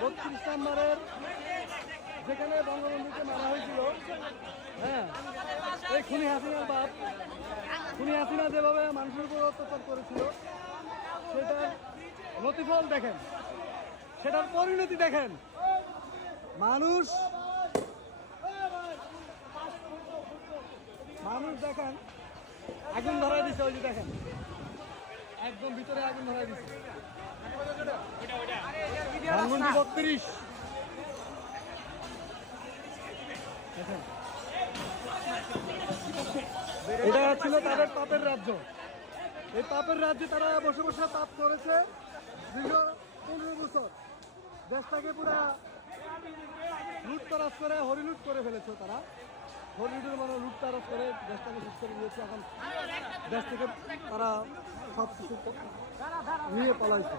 32 নম্বরের যেখানে বঙ্গবন্ধুকে মারা হয়েছিল, হ্যাঁ, এই খুনি হাসিনার বাপ, খুনি হাসিনা যেভাবে মানুষের উপর অত্যাচার করেছিল সেটার প্রতিফল দেখেন, সেটার পরিণতি দেখেন। মানুষ দেখেন আগুন ধরাই দিচ্ছে, ওই যে দেখেন একদম ভিতরে আগুন ধরাই দিচ্ছে। 32 দেখেন, এটা ছিল তাদের পাপের রাজ্য। এই পাপের রাজ্যে তারা বসে বসে পাপ করেছে দীর্ঘ 15 বছর। দেশটাকে পুরা লুটতরাজ করে হরিলুট করে ফেলেছে তারা। হরিলুটের মানে লুটতরাজ করে দেশটাকে শেষ করে দিয়েছে। এখন দেশ থেকে তারা সব কিছু নিয়ে পালাইছে।